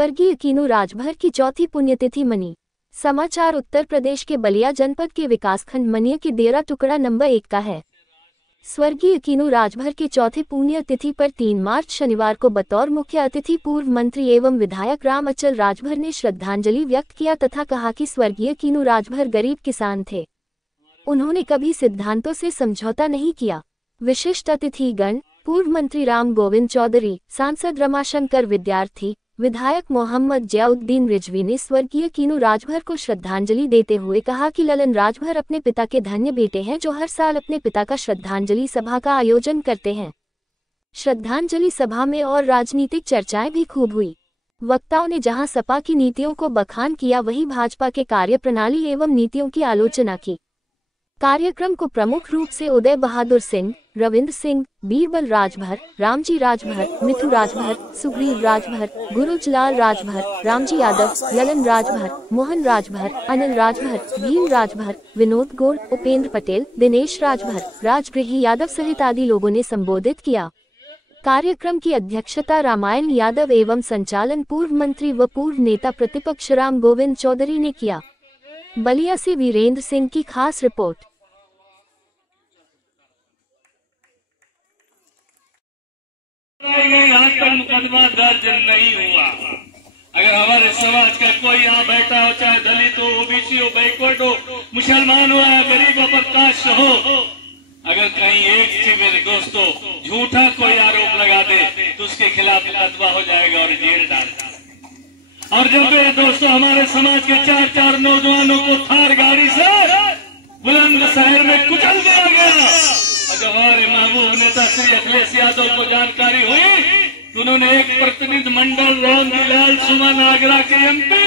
स्वर्गीय कीनू राजभर की चौथी पुण्यतिथि मनी। समाचार उत्तर प्रदेश के बलिया जनपद के विकासखंड मनिया की डेरा टुकड़ा नंबर 1 का है। स्वर्गीय कीनू राजभर की चौथी पुण्यतिथि पर 3 मार्च शनिवार को बतौर मुख्य अतिथि पूर्व मंत्री एवं विधायक राम अचल राजभर ने श्रद्धांजलि व्यक्त किया तथा कहा कि स्वर्गीय कीनू राजभर गरीब किसान थे। उन्होंने कभी सिद्धांतों से समझौता नहीं किया। विशिष्ट अतिथिगण पूर्व मंत्री राम गोविंद चौधरी, सांसद रमाशंकर विद्यार्थी, विधायक मोहम्मद जियाउद्दीन रिजवी ने स्वर्गीय कीनू राजभर को श्रद्धांजलि देते हुए कहा कि ललन राजभर अपने पिता के धन्य बेटे हैं जो हर साल अपने पिता का श्रद्धांजलि सभा का आयोजन करते हैं। श्रद्धांजलि सभा में और राजनीतिक चर्चाएं भी खूब हुई। वक्ताओं ने जहां सपा की नीतियों को बखान किया वहीं भाजपा के कार्यप्रणाली एवं नीतियों की आलोचना की। कार्यक्रम को प्रमुख रूप से उदय बहादुर सिंह, रविंद्र सिंह, बीरबल राजभर, रामजी राजभर, मिथु राजभर, सुग्रीव राजभर, गुरुजलाल राजभर, रामजी यादव, ललन राजभर, मोहन राजभर, अनिल राजभर, भीम राजभर, विनोद गौड़, उपेंद्र पटेल, दिनेश राजभर, राजगृही यादव सहित आदि लोगों ने संबोधित किया। कार्यक्रम की अध्यक्षता रामायण यादव एवं संचालन पूर्व मंत्री व पूर्व नेता प्रतिपक्ष राम गोविंद चौधरी ने किया। बलिया से वीरेंद्र सिंह की खास रिपोर्ट। आज तक मुकदमा दर्ज नहीं हुआ। अगर हमारे समाज का कोई यहाँ बैठा हो, चाहे दलित हो, ओबीसी हो, बैकवर्ड हो, मुसलमान हो या गरीब अपर कास्ट हो, अगर कहीं एक से मेरे दोस्तों झूठा कोई आरोप लगा दे तो उसके खिलाफ मुकदमा हो जाएगा और जेल डाल। और जब मेरे दोस्तों हमारे समाज के 4 नौजवानों को थार गाड़ी से बुलंदशहर में कुचल दिया गया, जब हमारे महबूब नेता श्री अखिलेश यादव को जानकारी हुई तो उन्होंने एक प्रतिनिधि मंडल रामजीलाल सुमन आगरा के एमपी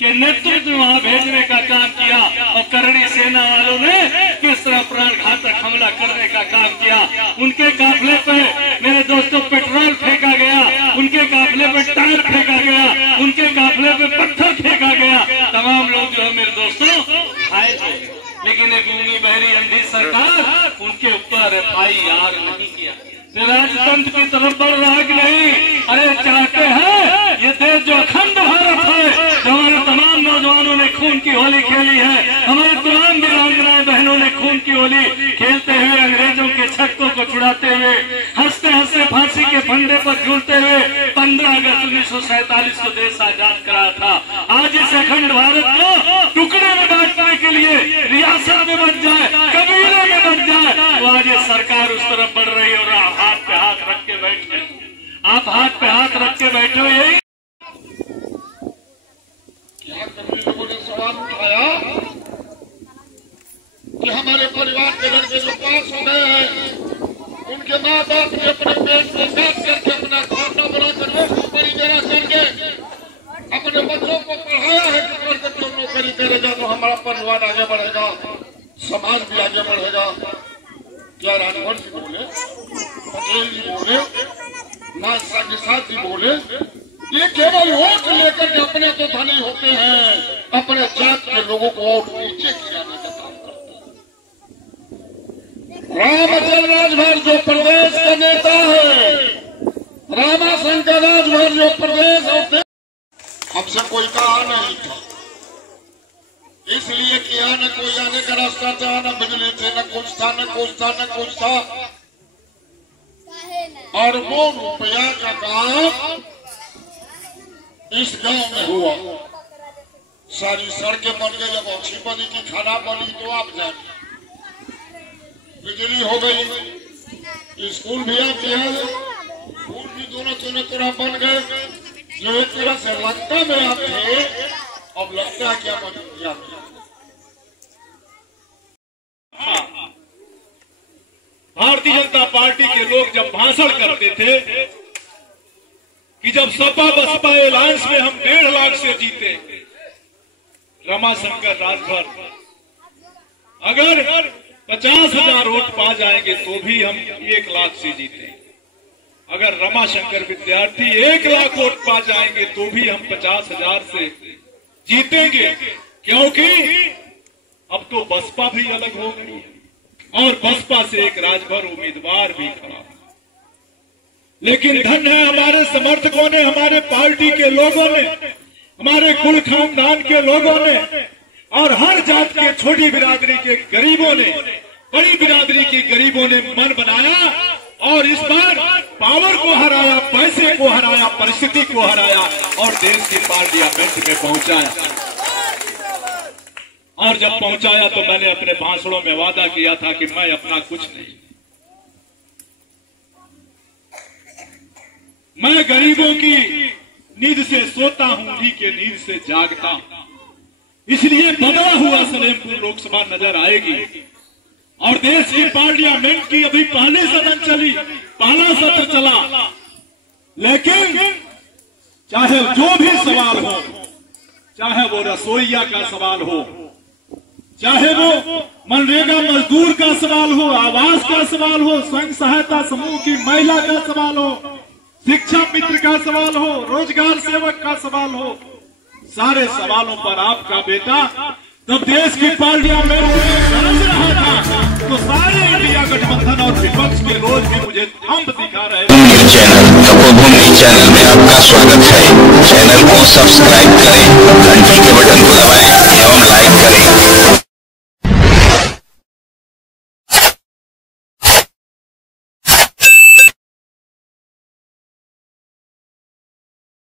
के नेतृत्व में वहां भेजने का काम किया और करणी सेना वालों ने किस तरह प्राण घातक हमला करने का काम किया। उनके काफिले पे मेरे दोस्तों पेट्रोल फेंका गया, उनके काफिले पे टायर फेंका गया, उनके काफिले पे पत्थर फेंका गया। तमाम लोग जो है मेरे दोस्तों घायल हो गए, लेकिन एक गूंगी बहरी अंधी सरकार उनके ऊपर FIR नहीं किया। राजतंत्र की तरफ बढ़ रहा कि नहीं? अरे चाहते हैं ये देश जो अखंड भारत है, जो हमारे तमाम नौजवानों ने खून की होली खेली है, हमारे तमाम वीरांगनाएं बहनों ने खून की होली खेलते हुए अंग्रेजों के छक्कों को छुड़ाते हुए हंसते हंसते फांसी के फंदे पर झूलते हुए 15 अगस्त 1947 को देश आजाद करा था। आज इस अखंड भारत को टुकड़े में बांटने के लिए रियासत में बन जाए, कबीले में बन जाए, तो आज ये सरकार उस तरफ बढ़ रही है। और हाथ पे हाथ रख के बैठे, आप हाथ पे हाथ रख के बैठे हो। यही क्या कभी लोगों ने सवाल उठाया कि हमारे परिवार के लड़के जो पास हो गए हैं उनके माँ बाप ने अपने पेट में काट करके अपना खाना बनाकर नौकरी जरा करके अपने बच्चों को पढ़ाया है कि पढ़ करके नौकरी करेगा तो हमारा परिवार आगे बढ़ेगा, समाज भी आगे बढ़ेगा। क्या राजभर जी बोले, पटेल जी बोले, नाथ जी बोले, ये केवल वोट लेकर के अपने तो धनी होते हैं, अपने जात के लोगों को और नीचे गिराने का काम करते हैं। राम अचल राजभर जो प्रदेश का नेता है, रामाशंकर राजभर जो प्रदेश और हमसे कोई कहा नहीं था, इसलिए किया न कोई आने का रास्ता था, न बिजली थे, न कुछ था, न कुछ था, न कुछ था। और वो रुपया का काम इस गांव में हुआ। सारी सड़कें बन गई, अब अच्छी बनी की खाना बनी तो आप जाने, बिजली हो गई, स्कूल भी आप गए, स्कूल भी दोनों तरह बन गए। जो एक तरह से लगता में आप थे, अब लगता है क्या बन गया। भारतीय जनता पार्टी के लोग जब भाषण करते थे कि जब सपा बसपा एलायंस में हम 1.5 लाख से जीते, रमाशंकर राजभर अगर 50,000 वोट पा जाएंगे तो भी हम 1 लाख से जीते, अगर रमाशंकर विद्यार्थी 1 लाख वोट पा जाएंगे तो भी हम 50,000 से जीतेंगे, क्योंकि अब तो बसपा भी अलग हो गई और बसपा से एक राजभर उम्मीदवार भी खड़ा। लेकिन धन है हमारे समर्थकों ने, हमारे पार्टी के लोगों ने, हमारे कुल खानदान के लोगों ने और हर जात के छोटी बिरादरी के गरीबों ने, बड़ी बिरादरी के गरीबों ने मन बनाया और इस बार पावर को हराया, पैसे को हराया, परिस्थिति को हराया और देश की पार्लियामेंट में पहुंचाया। और जब पहुंचाया तो मैंने अपने भाषणों में वादा किया था कि मैं अपना कुछ नहीं, मैं गरीबों की नींद से सोता हूं, उन्हीं के नींद से जागता हूं। इसलिए बदला हुआ सलेमपुर लोकसभा नजर आएगी और देश की पार्लियामेंट की अभी पहली सदन चली, पहला सत्र चला, लेकिन चाहे जो भी सवाल हो, चाहे वो रसोईया का सवाल हो, चाहे वो मनरेगा मजदूर का सवाल हो, आवास का सवाल हो, स्वयं सहायता समूह की महिला का सवाल हो, शिक्षा मित्र का सवाल हो, रोजगार सेवक का सवाल हो, सारे सवालों पर आपका बेटा जब देश की पार्लियामेंट में गरज रहा था तो सारे इंडिया गठबंधन और विपक्ष के लोग भी मुझे थंब दिखा रहे थे। चैनल तपोभूमि चैनल में आपका स्वागत है। चैनल को सब्सक्राइब करें, घंटी के बटन को दबाएं।